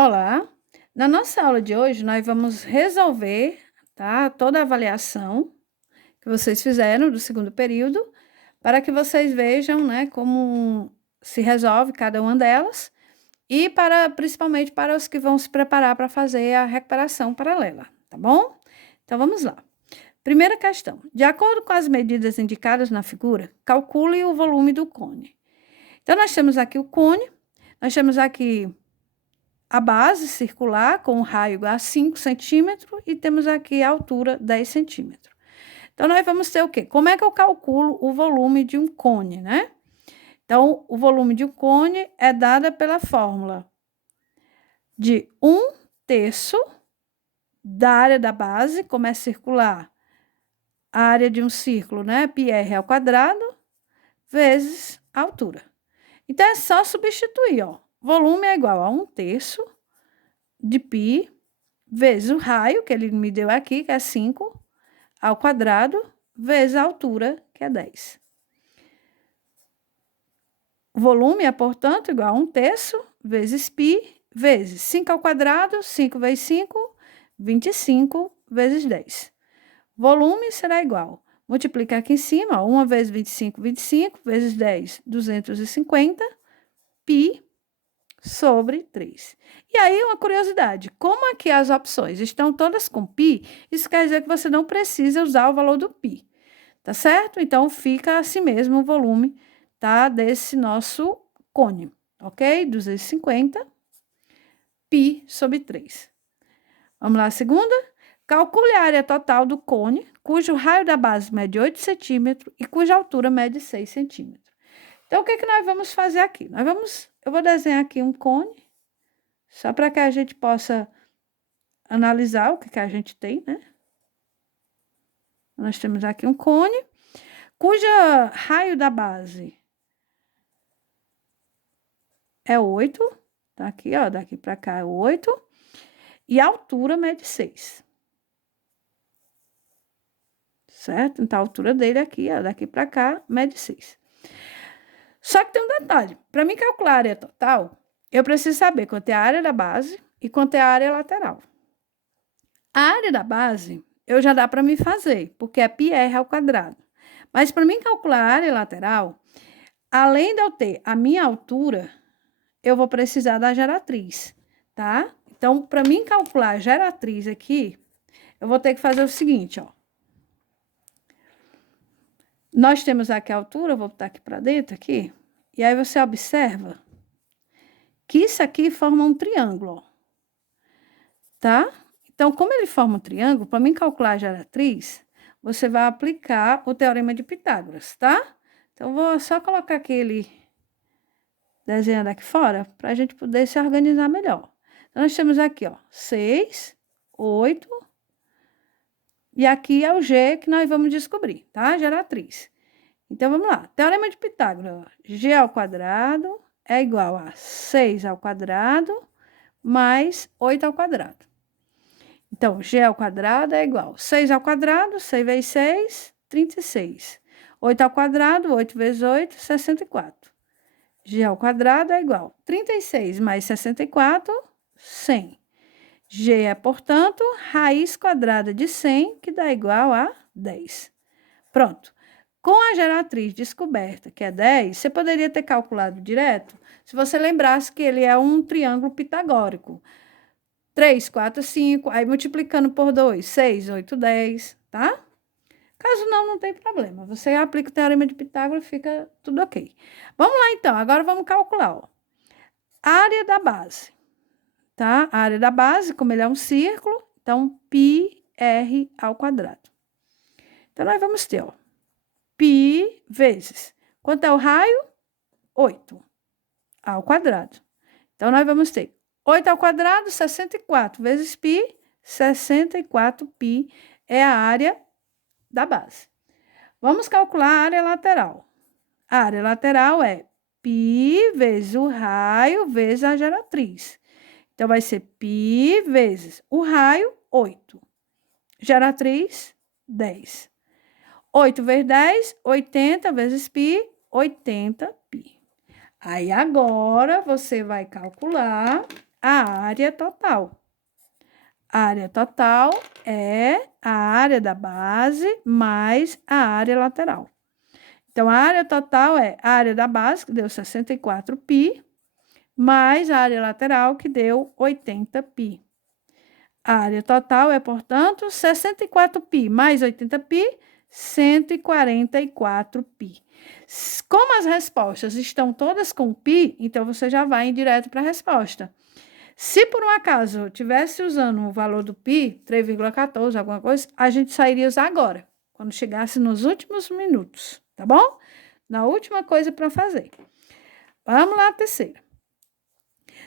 Olá! Na nossa aula de hoje, nós vamos resolver, tá, toda a avaliação que vocês fizeram do segundo período, para que vocês vejam, né, como se resolve cada uma delas e principalmente para os que vão se preparar para fazer a recuperação paralela, tá bom? Então, vamos lá. Primeira questão. De acordo com as medidas indicadas na figura, calcule o volume do cone. Então, nós temos aqui o cone, nós temos aqui a base circular com um raio igual a 5 centímetros e temos aqui a altura 10 centímetros. Então, nós vamos ter o quê? Como é que eu calculo o volume de um cone, né? Então, o volume de um cone é dada pela fórmula de 1/3 da área da base, como é circular, a área de um círculo, né? πr ao quadrado, vezes a altura. Então, é só substituir, ó. Volume é igual a 1/3 de π vezes o raio, que ele me deu aqui, que é 5, ao quadrado, vezes a altura, que é 10. O volume é, portanto, igual a 1/3 vezes π, vezes 5 ao quadrado, 5 vezes 5, 25 vezes 10. Volume será igual, multiplica aqui em cima, ó, 1 vezes 25, 25, vezes 10, 250, π sobre 3. E aí, uma curiosidade, como aqui as opções estão todas com π, isso quer dizer que você não precisa usar o valor do π, tá certo? Então, fica assim mesmo o volume, tá, desse nosso cone, ok? 250 π sobre 3. Vamos lá, a segunda? Calcule a área total do cone, cujo raio da base mede 8 centímetros e cuja altura mede 6 centímetros. Então, o que nós vamos fazer aqui? Eu vou desenhar aqui um cone, só para que a gente possa analisar o que a gente tem, né? Nós temos aqui um cone, cuja raio da base é 8, tá aqui, ó, daqui para cá é 8, e a altura mede 6. Certo? Então, a altura dele aqui, ó, daqui para cá, mede 6. Só que tem um detalhe, para mim calcular a área total, eu preciso saber quanto é a área da base e quanto é a área lateral. A área da base, eu já dá para me fazer, porque é πr ao quadrado. Mas para mim calcular a área lateral, além de eu ter a minha altura, eu vou precisar da geratriz, tá? Então, para mim calcular a geratriz aqui, eu vou ter que fazer o seguinte, ó. Nós temos aqui a altura, eu vou botar aqui para dentro, aqui. E aí, você observa que isso aqui forma um triângulo, ó. Tá? Então, como ele forma um triângulo, para mim calcular a geratriz, você vai aplicar o teorema de Pitágoras, tá? Então, vou só colocar aquele desenhando aqui fora, para a gente poder se organizar melhor. Então, nós temos aqui, ó, 6, 8, e aqui é o G que nós vamos descobrir, tá? Geratriz. Então, vamos lá. Teorema de Pitágoras, ó. G ao quadrado é igual a 6 ao quadrado mais 8 ao quadrado. Então, G ao quadrado é igual a 6 ao quadrado, 6 vezes 6, 36. 8 ao quadrado, 8 vezes 8, 64. G ao quadrado é igual a 36 mais 64, 100. G é, portanto, raiz quadrada de 100, que dá igual a 10. Pronto. Com a geratriz descoberta, que é 10, você poderia ter calculado direto, se você lembrasse que ele é um triângulo pitagórico. 3, 4, 5, aí multiplicando por 2, 6, 8, 10, tá? Caso não, não tem problema. Você aplica o teorema de Pitágoras e fica tudo ok. Vamos lá, então. Agora, vamos calcular, ó. A área da base, tá? A área da base, como ele é um círculo, então, πr ao quadrado. Então, nós vamos ter, ó, π vezes. Quanto é o raio? 8 ao quadrado. Então, nós vamos ter 8 ao quadrado, 64, vezes π, 64π é a área da base. Vamos calcular a área lateral. A área lateral é π vezes o raio vezes a geratriz. Então, vai ser π vezes o raio, 8. Geratriz, 10. 8 vezes 10, 80 vezes π, 80π. Aí, agora, você vai calcular a área total. A área total é a área da base mais a área lateral. Então, a área total é a área da base, que deu 64 π, mais a área lateral, que deu 80 π. A área total é, portanto, 64 π mais 80 π, 144 π. Como as respostas estão todas com π, então você já vai direto para a resposta. Se por um acaso eu tivesse usando o valor do π, 3,14, alguma coisa, a gente sairia usar agora, quando chegasse nos últimos minutos, tá bom? Na última coisa para fazer. Vamos lá, a terceira.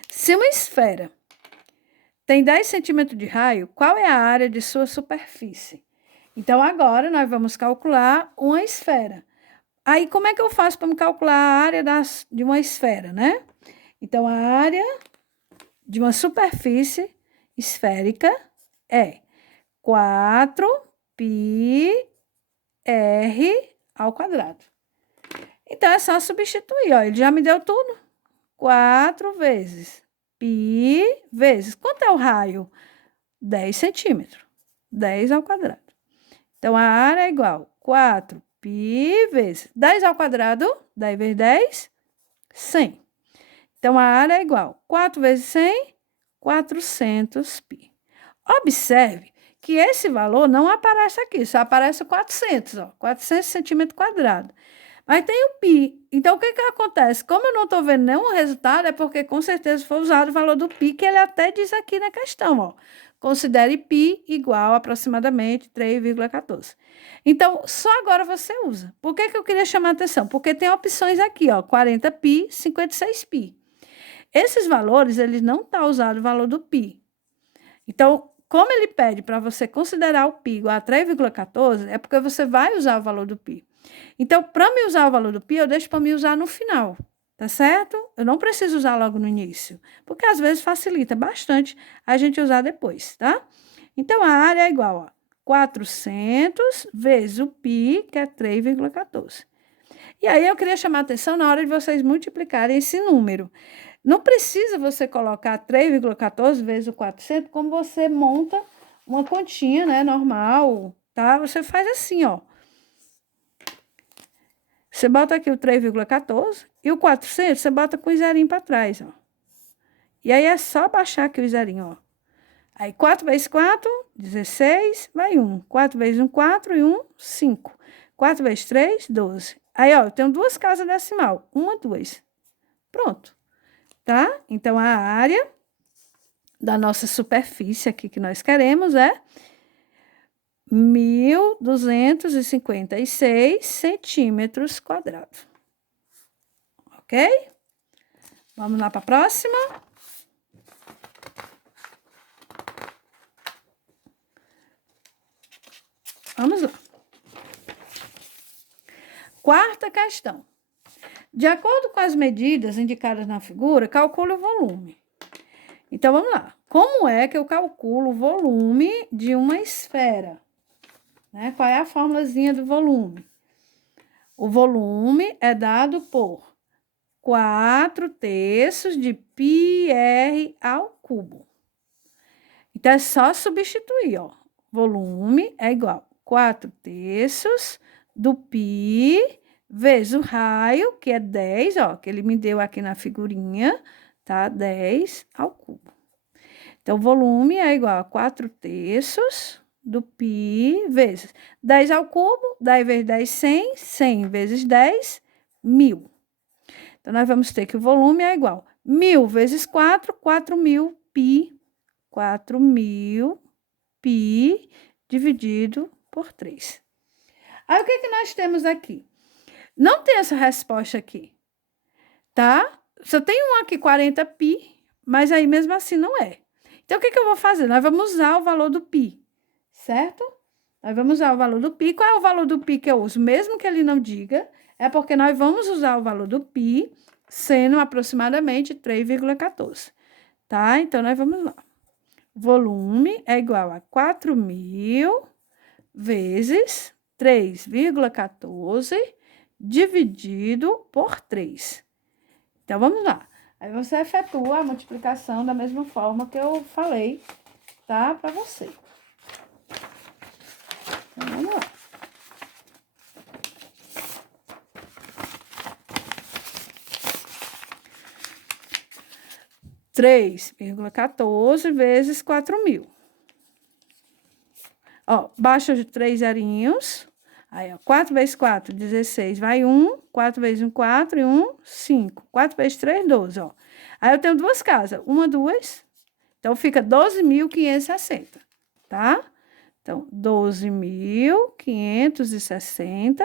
Se uma esfera tem 10 centímetros de raio, qual é a área de sua superfície? Então, agora nós vamos calcular uma esfera. Aí, como é que eu faço para me calcular a área de uma esfera, né? Então, a área de uma superfície esférica é 4πr ao quadrado. Então, é só substituir, ó, ele já me deu tudo. 4 vezes π vezes, quanto é o raio? 10 centímetros, 10 ao quadrado. Então, a área é igual a 4π vezes 10 ao quadrado, 10 vezes 10, 100. Então, a área é igual a 4 vezes 100, 400π. Observe que esse valor não aparece aqui, só aparece 400, ó, 400 centímetros quadrados. Mas tem o π. Então, o que que acontece? Como eu não estou vendo nenhum resultado, é porque com certeza foi usado o valor do π, que ele até diz aqui na questão, ó. Considere π igual a aproximadamente 3,14. Então, só agora você usa. Por que que eu queria chamar a atenção? Porque tem opções aqui, ó, 40π, 56π. Esses valores, eles não estão usando o valor do π. Então, como ele pede para você considerar o π igual a 3,14, é porque você vai usar o valor do π. Então, para me usar o valor do π, eu deixo para me usar no final, tá certo? Eu não preciso usar logo no início, porque às vezes facilita bastante a gente usar depois, tá? Então, a área é igual a 400 vezes o π, que é 3,14. E aí, eu queria chamar a atenção na hora de vocês multiplicarem esse número. Não precisa você colocar 3,14 vezes o 400, como você monta uma continha, né, normal, tá? Você faz assim, ó. Você bota aqui o 3,14 e o 400 você bota com o zerinho para trás, ó. E aí é só baixar aqui o zerinho, ó. Aí 4 vezes 4, 16, vai 1. 4 vezes 1, 4 e 1, 5. 4 vezes 3, 12. Aí, ó, eu tenho duas casas decimal. 1, 2. Pronto. Tá? Então, a área da nossa superfície aqui que nós queremos é 1.256 centímetros quadrados. Ok? Vamos lá para a próxima. Vamos lá. Quarta questão. De acordo com as medidas indicadas na figura, calcule o volume. Então, vamos lá. Como é que eu calculo o volume de uma esfera? Né? Qual é a formulazinha do volume? O volume é dado por 4/3 de πr ao cubo. Então, é só substituir, ó. Volume é igual a 4/3 do π vezes o raio, que é 10, ó, que ele me deu aqui na figurinha, tá? 10 ao cubo. Então, o volume é igual a 4/3 do π vezes 10 ao cubo, 10 vezes 10, 100, 100 vezes 10, 1.000. Então, nós vamos ter que o volume é igual a 1.000 vezes 4, 4.000 π, 4.000 π dividido por 3. Aí, o que que nós temos aqui? Não tem essa resposta aqui, tá? Só tem um aqui, 40π, mas aí mesmo assim não é. Então, o que que eu vou fazer? Nós vamos usar o valor do π, certo? Nós vamos usar o valor do π. Qual é o valor do π que eu uso? Mesmo que ele não diga, é porque nós vamos usar o valor do π, sendo aproximadamente 3,14, tá? Então, nós vamos lá. Volume é igual a 4.000 vezes 3,14 dividido por 3. Então, vamos lá. Aí você efetua a multiplicação da mesma forma que eu falei, tá? Para você. Então, vamos lá. Três vírgula 14 vezes 4.000. Ó, baixa de 3 zerinhos. Aí, ó, 4 vezes 4, 16. Vai 1, 4 vezes 1, 4 e 1, 5. 4 vezes 3, 12, ó. Aí eu tenho duas casas, uma, duas. Então, fica 12.560, tá? Então, 12.560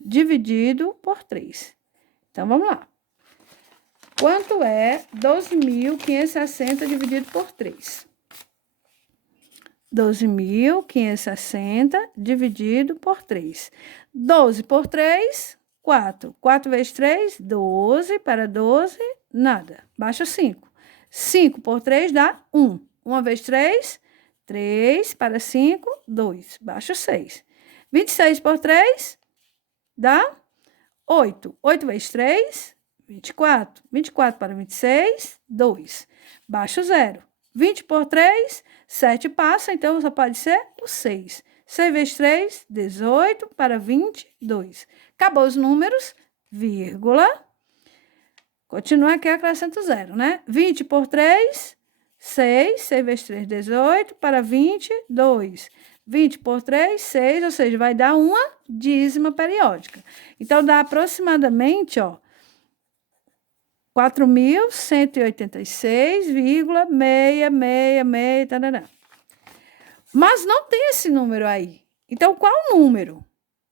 dividido por 3. Então, vamos lá. Quanto é 12.560 dividido por 3? 12.560 dividido por 3. 12 por 3, 4. 4 vezes 3, 12. Para 12, nada. Baixa 5. 5 por 3 dá 1. 1 vezes 3, 3. Para 5, 2. Baixa 6. 26 por 3 dá 8. 8 vezes 3, 24. 24 para 26, 2. Baixa o 0. 20 por 3, 7 passa, então só pode ser o 6. 6 vezes 3, 18 para 22. Acabou os números, vírgula. Continua aqui, acrescenta o 0, né? 20 por 3, 6. 6 vezes 3, 18 para 22. 20 por 3, 6, ou seja, vai dar uma dízima periódica. Então, dá aproximadamente, ó, 4.186,666. Mas não tem esse número aí. Então, qual o número,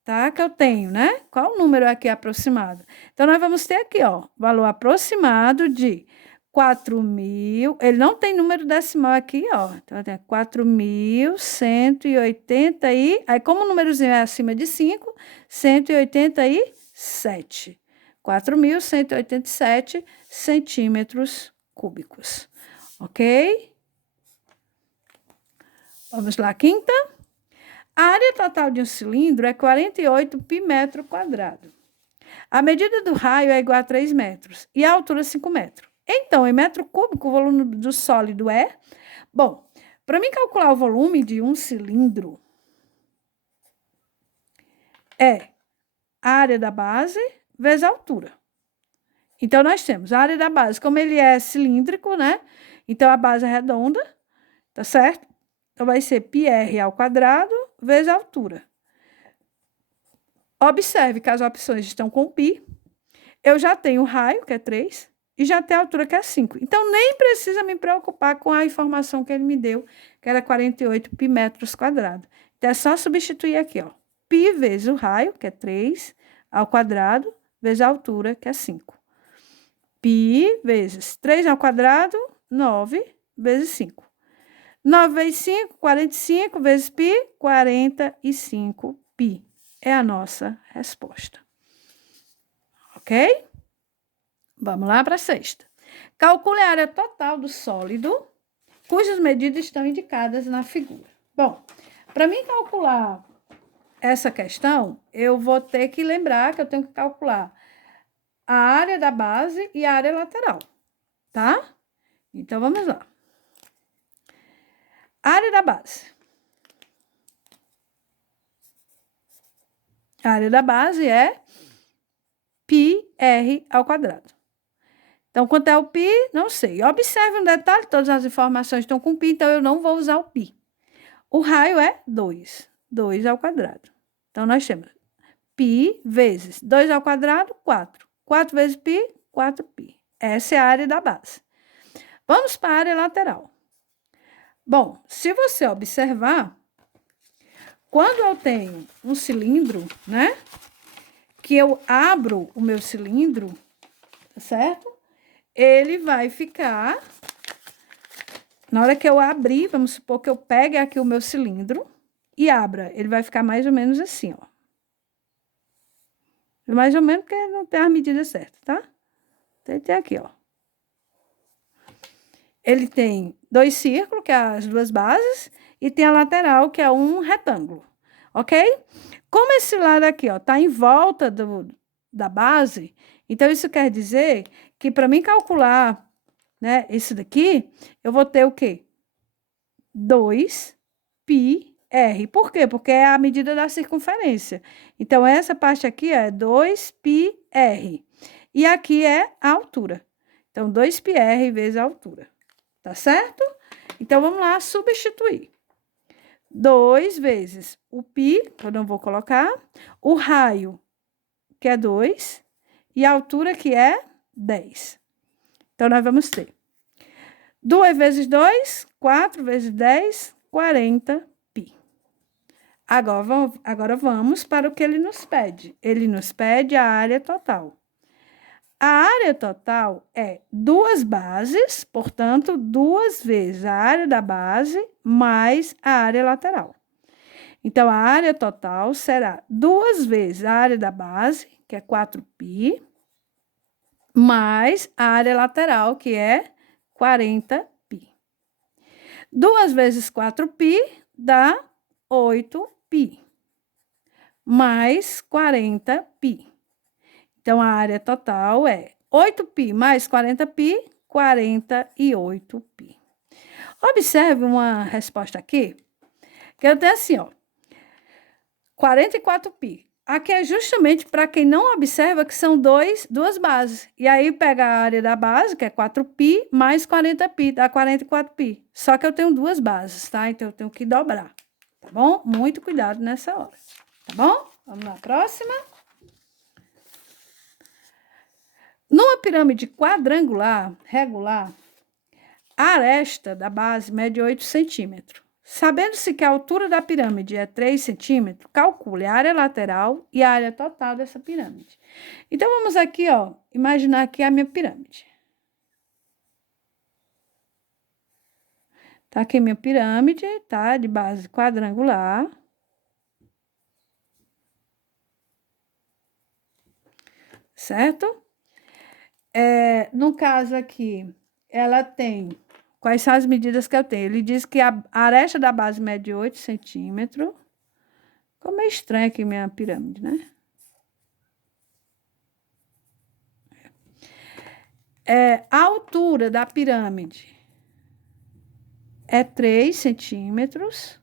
tá? Que eu tenho, né? Qual o número aqui aproximado? Então, nós vamos ter aqui, ó, valor aproximado de 4.000. Ele não tem número decimal aqui, ó. Então, tem 4.180 e... Aí, como o númerozinho é acima de 5, 187. 4.187 centímetros cúbicos, ok? Vamos lá, quinta. A área total de um cilindro é 48 pi metro quadrado. A medida do raio é igual a 3 metros e a altura 5 metros. Então, em metro cúbico, o volume do sólido é... Bom, para mim calcular o volume de um cilindro, é a área da base vezes a altura. Então, nós temos a área da base, como ele é cilíndrico, né? Então, a base é redonda, tá certo? Então, vai ser πr ao quadrado vezes a altura. Observe que as opções estão com π. Eu já tenho o raio, que é 3, e já tenho a altura, que é 5. Então, nem precisa me preocupar com a informação que ele me deu, que era 48 pi metros quadrados. Então, é só substituir aqui, ó. Π vezes o raio, que é 3, ao quadrado, vezes a altura, que é 5. Π vezes 3 ao quadrado, 9 vezes 5. 9 vezes 5, 45 vezes π, 45 π. É a nossa resposta. Ok? Vamos lá para a sexta. Calcule a área total do sólido, cujas medidas estão indicadas na figura. Bom, para mim calcular essa questão, eu vou ter que lembrar que eu tenho que calcular a área da base e a área lateral, tá? Então, vamos lá. Área da base. A área da base é πr ao quadrado. Então, quanto é o π? Não sei. Observe um detalhe, todas as informações estão com π, então eu não vou usar o π. O raio é 2. 2 ao quadrado. Então, nós temos π vezes 2 ao quadrado, 4. 4 vezes π, 4π. Essa é a área da base. Vamos para a área lateral. Bom, se você observar, quando eu tenho um cilindro, né? Que eu abro o meu cilindro, tá certo? Ele vai ficar... Na hora que eu abrir, vamos supor que eu pegue aqui o meu cilindro e abra. Ele vai ficar mais ou menos assim, ó. Mais ou menos porque não tem a medida certa, tá? Então, ele tem aqui, ó. Ele tem 2 círculos, que é as 2 bases, e tem a lateral, que é um retângulo, ok? Como esse lado aqui, ó, tá em volta da base, então isso quer dizer que para mim calcular, né, isso daqui, eu vou ter o quê? 2πr. Por quê? Porque é a medida da circunferência. Então, essa parte aqui é 2πr. E aqui é a altura. Então, 2πr vezes a altura. Tá certo? Então, vamos lá substituir. 2 vezes o π, que eu não vou colocar, o raio, que é 2, e a altura, que é 10. Então, nós vamos ter 2 vezes 2, 4 vezes 10, 40π. Agora vamos para o que ele nos pede. Ele nos pede a área total. A área total é 2 bases, portanto, 2 vezes a área da base mais a área lateral. Então, a área total será 2 vezes a área da base, que é 4π, mais a área lateral, que é 40π. 2 vezes 4π dá 8π, mais 40π. Então, a área total é 8π mais 40π, 48π. Observe uma resposta aqui, que eu tenho assim, ó, 44π. Aqui é justamente para quem não observa que são duas bases. E aí, pega a área da base, que é 4π, mais 40π, dá 44π. Só que eu tenho duas bases, tá? Então, eu tenho que dobrar, tá bom? Muito cuidado nessa hora, tá bom? Vamos na próxima. Numa pirâmide quadrangular, regular, a aresta da base mede 8 centímetros. Sabendo-se que a altura da pirâmide é 3 centímetros, calcule a área lateral e a área total dessa pirâmide. Então, vamos aqui, ó, imaginar aqui a minha pirâmide. Tá aqui minha pirâmide, tá? De base quadrangular. Certo? No caso aqui, ela tem... Quais são as medidas que eu tenho? Ele diz que a aresta da base mede 8 centímetros. Ficou meio estranho aqui minha pirâmide, né? A altura da pirâmide é 3 centímetros.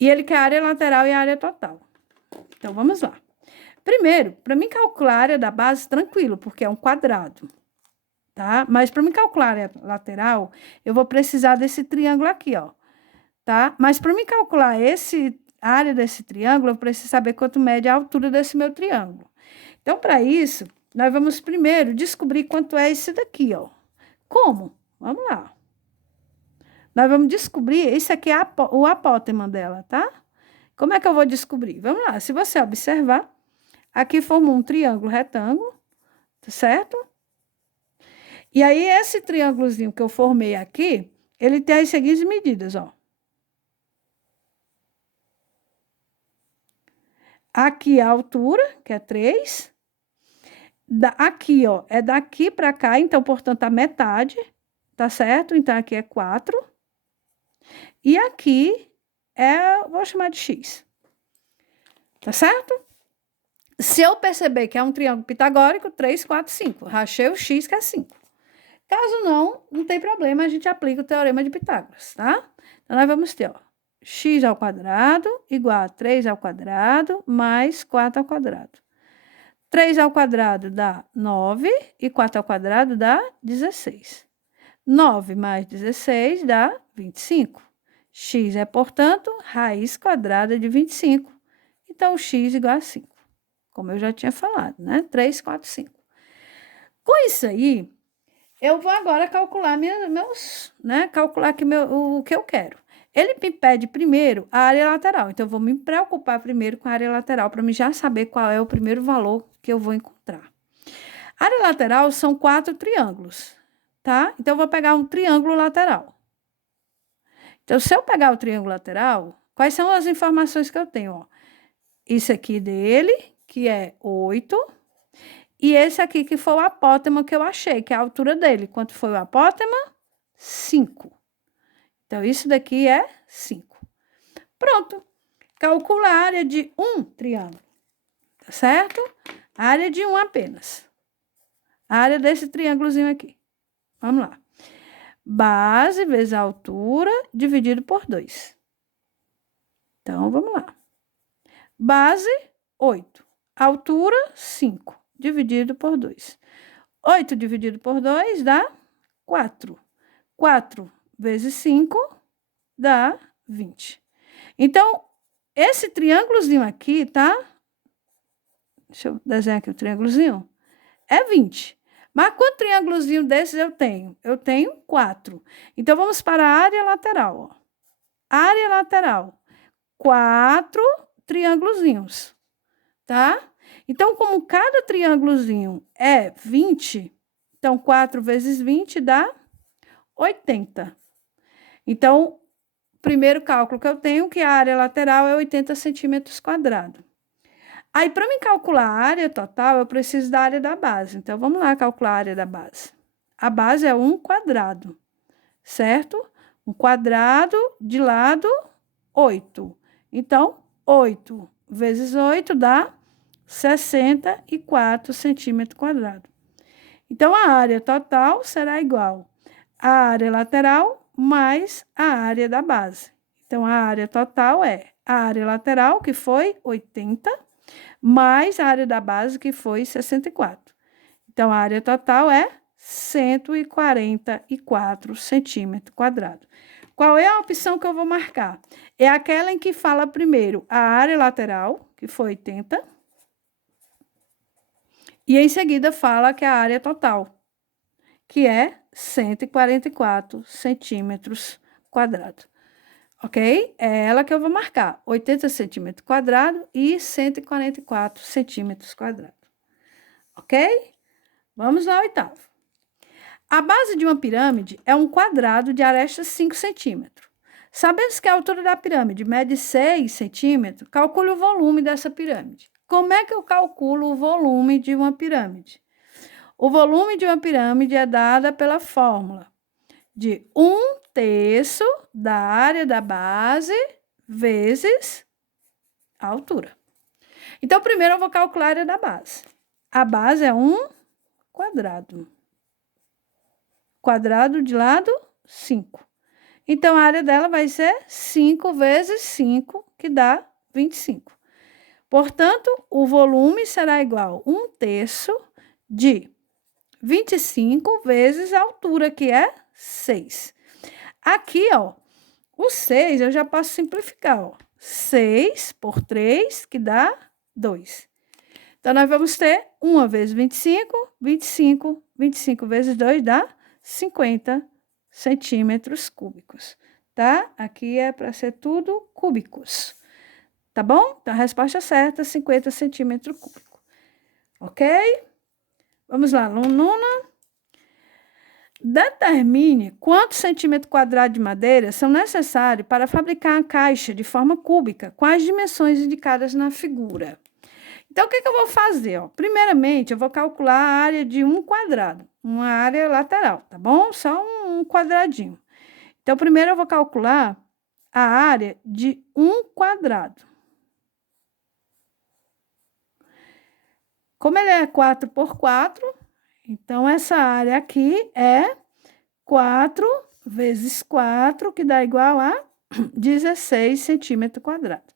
E ele quer a área lateral e a área total. Então, vamos lá. Primeiro, para mim calcular a área da base, tranquilo, porque é um quadrado. Tá? Mas para me calcular a área lateral, eu vou precisar desse triângulo aqui, ó. Tá? Mas para me calcular a área desse triângulo, eu preciso saber quanto mede a altura desse meu triângulo. Então, para isso, nós vamos primeiro descobrir quanto é esse daqui, ó. Como? Vamos lá. Nós vamos descobrir, esse aqui é o apótema dela, tá? Como é que eu vou descobrir? Vamos lá, se você observar, aqui formou um triângulo retângulo, tá certo? E aí, esse triângulozinho que eu formei aqui, ele tem as seguintes medidas, ó. Aqui a altura, que é 3. Aqui, ó, é daqui para cá, então, portanto, a metade, tá certo? Então, aqui é 4. E aqui vou chamar de x. Tá certo? Se eu perceber que é um triângulo pitagórico, 3, 4, 5. Rachei o x, que é 5. Caso não tem problema, a gente aplica o teorema de Pitágoras, tá? Então, nós vamos ter, ó, x ao quadrado igual a 3 ao quadrado mais 4 ao quadrado. 3 ao quadrado dá 9 e 4 ao quadrado dá 16. 9 mais 16 dá 25. X é, portanto, raiz quadrada de 25. Então, x igual a 5. Como eu já tinha falado, né? 3, 4, 5. Com isso aí, eu vou agora calcular calcular aqui o que eu quero. Ele me pede primeiro a área lateral, então eu vou me preocupar primeiro com a área lateral, para mim já saber qual é o primeiro valor que eu vou encontrar. A área lateral são 4 triângulos, tá? Então, eu vou pegar um triângulo lateral. Então, se eu pegar o triângulo lateral, quais são as informações que eu tenho? Ó? Isso aqui dele, que é 8. E esse aqui que foi o apótema que eu achei, que é a altura dele. Quanto foi o apótema? 5. Então, isso daqui é 5. Pronto. Calcula a área de um triângulo. Tá certo? A área de um apenas. A área desse triângulozinho aqui. Vamos lá. Base vezes a altura dividido por 2. Então, vamos lá. Base, 8. Altura, 5. Dividido por 2. 8 dividido por 2 dá 4. 4 vezes 5 dá 20. Então, esse triângulozinho aqui, tá? Deixa eu desenhar aqui o triângulozinho. É 20. Mas quanto triângulozinho desses eu tenho? Eu tenho 4. Então, vamos para a área lateral. Ó. Área lateral. 4 triângulozinhos, tá? Então, como cada triângulozinho é 20, então 4 vezes 20 dá 80. Então, primeiro cálculo que eu tenho, que a área lateral é 80 centímetros quadrados. Aí, para me calcular a área total, eu preciso da área da base. Então, vamos lá calcular a área da base. A base é 1 quadrado, certo? 1 quadrado de lado, 8. Então, 8 vezes 8 dá 64 centímetros quadrados. Então, a área total será igual à área lateral mais a área da base. Então, a área total é a área lateral, que foi 80, mais a área da base, que foi 64. Então, a área total é 144 centímetros quadrados. Qual é a opção que eu vou marcar? É aquela em que fala primeiro a área lateral, que foi 80, e em seguida fala que é a área total, que é 144 centímetros quadrados. Ok? É ela que eu vou marcar, 80 centímetros quadrados e 144 centímetros quadrados. Ok? Vamos lá, oitavo. A base de uma pirâmide é um quadrado de arestas 5 centímetros. Sabendo que a altura da pirâmide mede 6 centímetros, calcule o volume dessa pirâmide. Como é que eu calculo o volume de uma pirâmide? O volume de uma pirâmide é dada pela fórmula de 1/3 da área da base vezes a altura. Então, primeiro eu vou calcular a área da base. A base é 1 quadrado. Quadrado de lado, 5. Então, a área dela vai ser 5 vezes 5, que dá 25. Portanto, o volume será igual a 1/3 de 25 vezes a altura, que é 6. Aqui, ó, o 6 eu já posso simplificar, ó. 6 por 3, que dá 2. Então, nós vamos ter 1 vezes 25, 25, 25 vezes 2 dá 50 centímetros cúbicos, tá? Aqui é para ser tudo cúbicos, tá bom? Então, a resposta certa, 50 centímetros cúbicos, ok? Vamos lá, nona. Determine quantos centímetros quadrados de madeira são necessários para fabricar a caixa de forma cúbica, com as dimensões indicadas na figura. Então, o que eu vou fazer? Ó? Primeiramente, eu vou calcular a área de um quadrado, uma área lateral, tá bom? Só um quadradinho. Então, primeiro eu vou calcular a área de um quadrado. Como ele é 4 por 4, então essa área aqui é 4 vezes 4, que dá igual a 16 centímetros quadrados.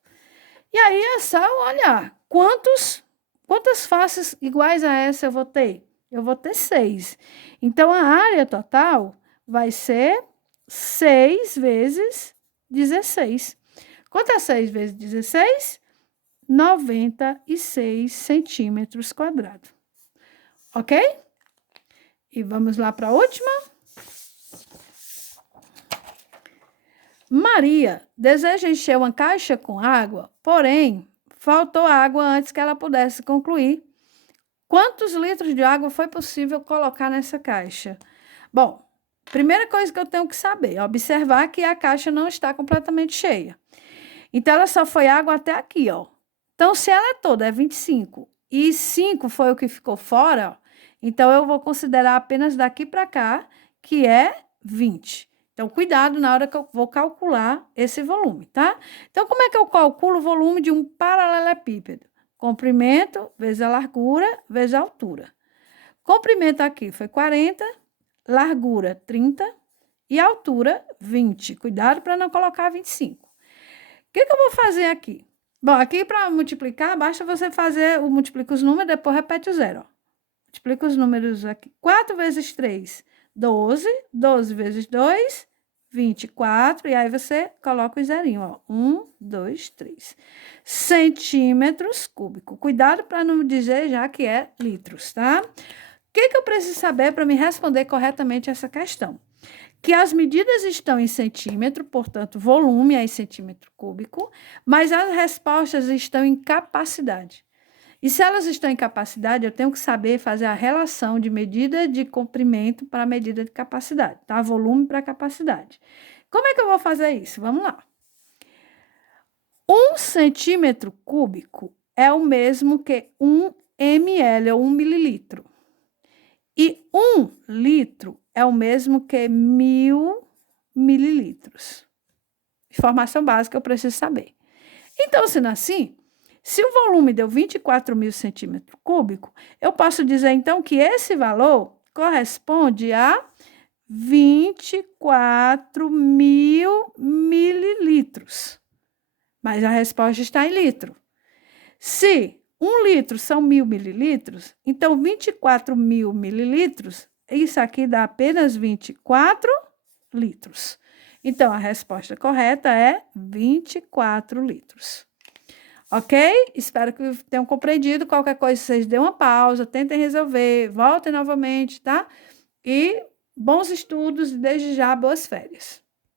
E aí é só olhar quantas faces iguais a essa eu vou ter? Eu vou ter 6. Então, a área total vai ser 6 vezes 16. Quanto é 6 vezes 16? 96 centímetros quadrados. Ok? E vamos lá para a última. Maria deseja encher uma caixa com água, porém, faltou água antes que ela pudesse concluir. Quantos litros de água foi possível colocar nessa caixa? Bom, primeira coisa que eu tenho que saber é observar que a caixa não está completamente cheia. Então, ela só foi água até aqui, ó. Então, se ela é toda, é 25, e 5 foi o que ficou fora, ó, então eu vou considerar apenas daqui para cá, que é 20. Então, cuidado na hora que eu vou calcular esse volume, tá? Então, como é que eu calculo o volume de um paralelepípedo? Comprimento vezes a largura vezes a altura. Comprimento aqui foi 40, largura 30 e altura 20. Cuidado para não colocar 25. O que eu vou fazer aqui? Bom, aqui para multiplicar, basta você fazer multiplica os números, depois repete o zero. Ó. Multiplica os números aqui. 4 vezes 3, 12. 12 vezes 2, 24. E aí você coloca o zerinho, ó. 1, 2, 3. Centímetros cúbicos. Cuidado para não dizer já que é litros, tá? O que eu preciso saber para me responder corretamente essa questão? Que as medidas estão em centímetro, portanto, volume é em centímetro cúbico, mas as respostas estão em capacidade. E se elas estão em capacidade, eu tenho que saber fazer a relação de medida de comprimento para a medida de capacidade, tá? Volume para capacidade. Como é que eu vou fazer isso? Vamos lá. 1 centímetro cúbico é o mesmo que 1 ml, ou 1 mililitro. E 1 litro é o mesmo que 1000 mililitros. Informação básica eu preciso saber. Então, sendo assim, se o volume deu 24.000 centímetros cúbicos, eu posso dizer, então, que esse valor corresponde a 24.000 mililitros. Mas a resposta está em litro. Se 1 litro são 1000 mililitros, então 24.000 mililitros, isso aqui dá apenas 24 litros. Então, a resposta correta é 24 litros. Ok? Espero que tenham compreendido. Qualquer coisa, vocês dêem uma pausa, tentem resolver, voltem novamente, tá? E bons estudos e desde já boas férias.